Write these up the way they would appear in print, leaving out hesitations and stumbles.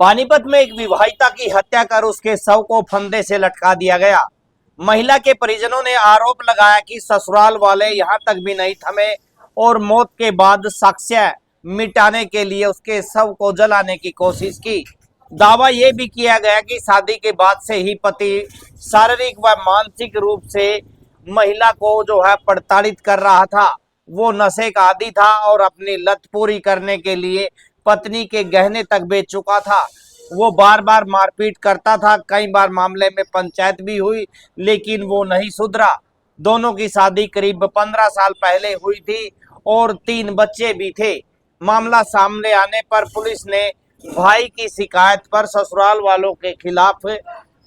पानीपत में एक विवाहिता की हत्या कर उसके शव को फंदे से लटका दिया गया। महिला के परिजनों ने आरोप लगाया कि ससुराल वाले यहां तक भी नहीं थमे और मौत के बाद साक्ष्य मिटाने के लिए उसके शव को जलाने की कोशिश की। दावा यह भी किया गया कि शादी के बाद से ही पति शारीरिक व मानसिक रूप से महिला को जो है प्रताड़ित कर रहा था। वो नशे का आदी था और अपनी लत पूरी करने के लिए पत्नी के गहने तक बेच चुका था। वो बार बार मारपीट करता था, कई बार मामले में पंचायत भी हुई लेकिन वो नहीं सुधरा। दोनों की शादी करीब 15 साल पहले हुई थी और 3 बच्चे भी थे। मामला सामने आने पर पुलिस ने भाई की शिकायत पर ससुराल वालों के खिलाफ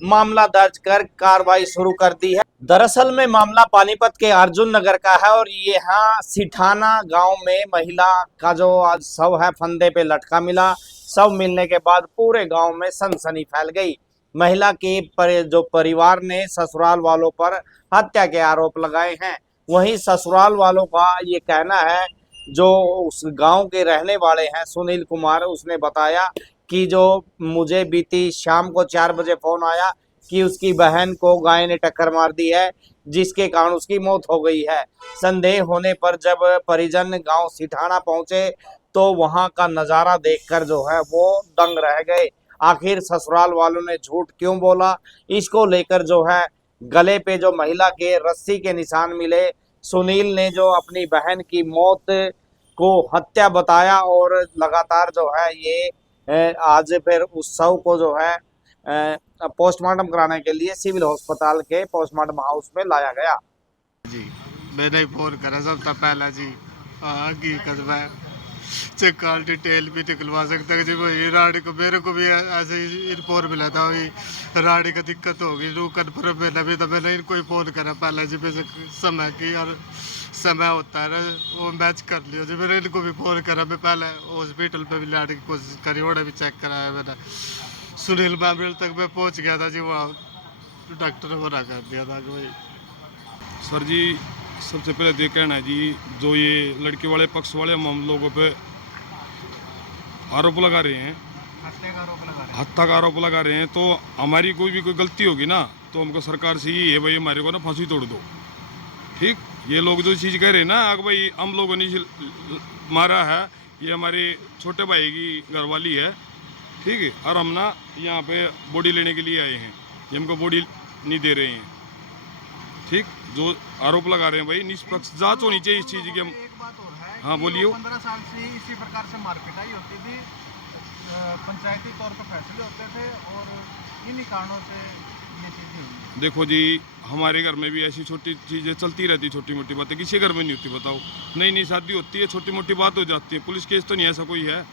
मामला दर्ज कर कार्रवाई शुरू कर दी है। दरअसल में मामला पानीपत के अर्जुन नगर का है और यहाँ सिठाना गांव में महिला का जो आज शव है फंदे पे लटका मिला। शव मिलने के बाद पूरे गांव में सनसनी फैल गई। महिला के जो परिवार ने ससुराल वालों पर हत्या के आरोप लगाए हैं। वहीं ससुराल वालों का ये कहना है, जो उस गांव के रहने वाले हैं सुनील कुमार, उसने बताया कि जो मुझे बीती शाम को 4 बजे फोन आया कि उसकी बहन को गाय ने टक्कर मार दी है, जिसके कारण उसकी मौत हो गई है। संदेह होने पर जब परिजन गांव सिठाना पहुंचे तो वहां का नजारा देखकर जो है वो दंग रह गए। आखिर ससुराल वालों ने झूठ क्यों बोला, इसको लेकर जो है गले पे जो महिला के रस्सी के निशान मिले। सुनील ने जो अपनी बहन की मौत को हत्या बताया और लगातार जो है ये आज फिर उस शव को जो है पोस्टमार्टम कराने के लिए सिविल अस्पताल के पोस्टमार्टम हाउस में लाया गया। जी मैंने ही फोन करा सबसे पहला जी। हाँ हकीकत में चेक कॉल डिटेल भी निकलवा सकता है जी। वही रानी को मेरे को भी ऐसे ही इन्फॉर्म मिला था, वही रानी का दिक्कत होगी रू कन्फर्म मैंने भी, तो मैंने इनको ही फ़ोन करा पहला जी। वैसे समय की और समय होता है ना वो मैच कर लियो जी। मैंने इनको भी फ़ोन करा, मैं पहले हॉस्पिटल पे भी लाने की कोशिश करी, उन्हें भी चेक कराया मैंने। सुनील मैमल तक मैं पहुँच गया था जी, वहाँ डॉक्टर ने मना कर दिया था कि भाई। सर जी, सबसे पहले तो ये कहना है जी, जो ये लड़के वाले पक्ष वाले हम लोगों पे आरोप लगा रहे हैं, हत्या का आरोप लगा रहे हैं, तो हमारी कोई भी कोई गलती होगी ना तो हमको सरकार से ये है भाई हमारे को ना फांसी तोड़ दो। ठीक, ये लोग जो चीज़ कह रहे हैं ना कि भाई हम लोगों ने मारा है, ये हमारे छोटे भाई की घरवाली है, ठीक है, और हम ना यहाँ पे बॉडी लेने के लिए आए हैं, ये हमको बॉडी नहीं दे रहे हैं। ठीक, जो आरोप लगा रहे हैं भाई निष्पक्ष जांच होनी चाहिए इस चीज़ की। हम एक बात और है, हाँ बोलिए। 15 साल से ही इसी प्रकार से मारपिटाई होती थी, पंचायती तौर पर फैसले होते थे और इन्हीं कारणों से ये चीज़ें हुई। देखो जी, हमारे घर में भी ऐसी छोटी चीज़ें चलती रहती, छोटी मोटी बातें किसी घर में नहीं होती। बताओ, नई नई शादी होती है, छोटी मोटी बात हो जाती है, पुलिस केस तो नहीं ऐसा कोई है।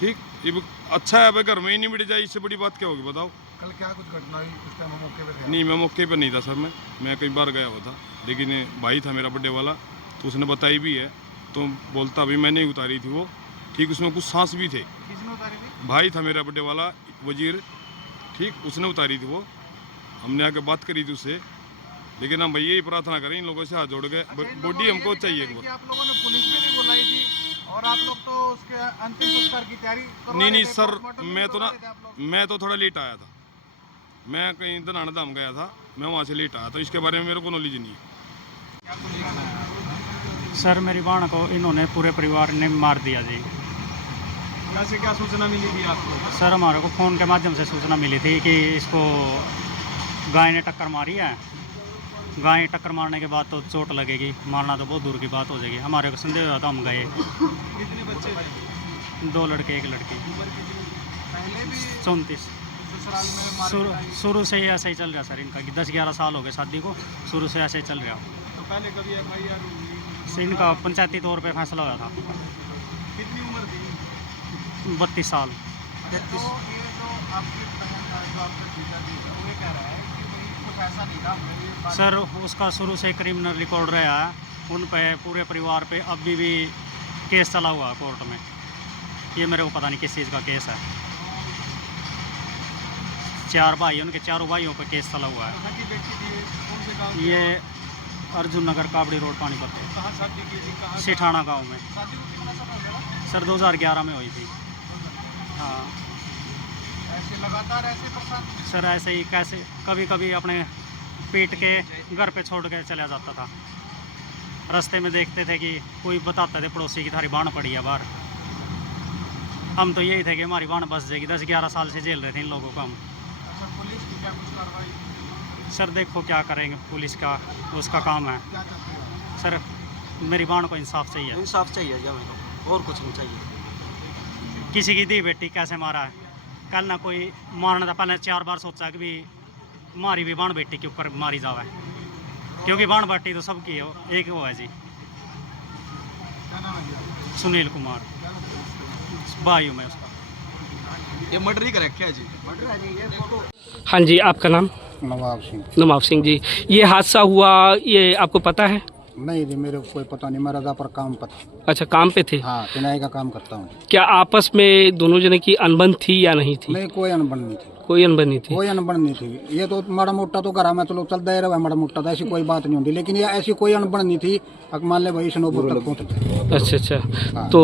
ठीक, ये अच्छा है भाई, घर में ही नहीं मिट जाए, इससे बड़ी बात क्या होगी बताओ। कल क्या कुछ घटना हुई उस टाइम मौके पर थे? नहीं, मैं मौके पर नहीं था सर, मैं कई बार गया हुआ था, लेकिन भाई था मेरा बर्थडे वाला, तो उसने बताई भी है, तो बोलता अभी मैंने ही उतारी थी वो। ठीक, उसमें कुछ सांस भी थे। किसने उतारी थी? भाई था मेरा बर्थडे वाला वजीर, ठीक, उसने उतारी थी वो। हमने आके बात करी थी उससे, लेकिन हम भैया ही प्रार्थना करें इन लोगों से हाथ जोड़ के, बॉडी हमको चाहिए एक बार। आप लोगों ने पुलिस भी नहीं बुलाई थी और आप लोग तो उसके अंतिम संस्कार की तैयारी करवा नहीं रहे नहीं थे, सर, पोस्टमार्टम मैं भी तो करवा ना रहे थे आप लोग। मैं तो थोड़ा लेट आया था, मैं कहीं दनाना धाम गया था, मैं वहाँ से लेट आया, तो इसके बारे में मेरे को नॉलेज नहीं है। क्या कुछ कहना है आपका? सर, मेरी बहन को इन्होंने पूरे परिवार ने मार दिया जी। कैसे क्या सूचना मिली थी आपको? सर, हमारे को फ़ोन के माध्यम से सूचना मिली थी कि इसको गाय ने टक्कर मारी है। गाय टक्कर मारने के बाद तो चोट लगेगी, मारना तो बहुत दूर की बात हो जाएगी। हमारे को संदेह हुआ तो हम गए। कितने बच्चे थे? 2 लड़के 1 लड़की। उम्र कितनी? पहले भी 34। ससुराल में मारपिटाई? शुरू से ही ऐसे ही चल रहा सर इनका कि 10-11 साल हो गए शादी को, शुरू से ऐसे ही चल रहा। तो पहले कभी FIR हुई? इनका पंचायती तौर पे फैसला हुआ था। कितनी उम्र थी? 32 साल। तो ये जो आपकी बहन का जो आपका जीजा जी है वो ये कह रहा है कि भाई कुछ ऐसा नहीं था, हमने ये बात- सर, उसका शुरू से क्रिमिनल रिकॉर्ड रहा है, उन पे पूरे परिवार पे अभी भी केस चला हुआ है कोर्ट में। ये मेरे को पता नहीं किस चीज़ का केस है। 4 भाई, उनके चारों भाइयों पे केस चला हुआ है। कहाँ की बेटी थी? कौन से गाँव की? ये अर्जुन नगर काबड़ी रोड पानीपत, कहाँ शादी की थी? कहाँ सिठाना गांव में। शादी को कितना समय हो गया? सर 2011 में हुई थी। हाँ। ऐसे लगातार ऐसे परेशान? सर ऐसे ही कैसे कभी कभी अपने पीट के घर पे छोड़ के चला जाता था। रास्ते में देखते थे कि कोई बताते थे पड़ोसी की थारी बाण पड़ी है बाहर। हम तो यही थे कि हमारी बाण बस जाएगी। 10-11 साल से जेल रहे थे इन लोगों को हम। अच्छा, पुलिस की क्या कुछ कार्रवाई? सर देखो क्या करेंगे, पुलिस का उसका काम है। क्या चाहते हो आप? सर मेरी बाण को इंसाफ चाहिए। इंसाफ चाहिए जी हमें तो, और कुछ नहीं चाहिए। किसी की दी बेटी कैसे मारा है? कल ना कोई मारना था, पहले 4 बार सोचा कि भी मारी भी बाण बेटी के ऊपर मारी जावे, क्योंकि बाण बाटी तो सबकी है, एक वो है जी। क्या नाम है जी आपका? सुनील कुमार, क्या लगता है? भाई हूँ मैं उसका। ये मर्डर ही कर रखा है जी। मर्डर है जी, ये फोटो। हाँ जी, आपका नाम? नवाब सिंह। नवाब सिंह जी, ये हादसा हुआ ये आपको पता है? नहीं जी, मेरे को कोई पता नहीं, मैं रजा पर काम पता। अच्छा, काम पे थे? हाँ, किनारे का काम करता हूँ। क्या आपस में दोनों जने की अनबन थी या नहीं थी? नहीं, कोई अनबन नहीं थी। कोई अनबन नहीं थी? कोई अनबन नहीं थी। ये तो माड़ा मोटा तो घर में चलो चलता ही रहा, माड़ा मोटा था, ऐसी कोई बात नहीं होती। लेकिन ये ऐसी कोई अनबन नहीं थी, मान ले भाई स्नोबोर तक पहुँच। अच्छा अच्छा, हाँ। तो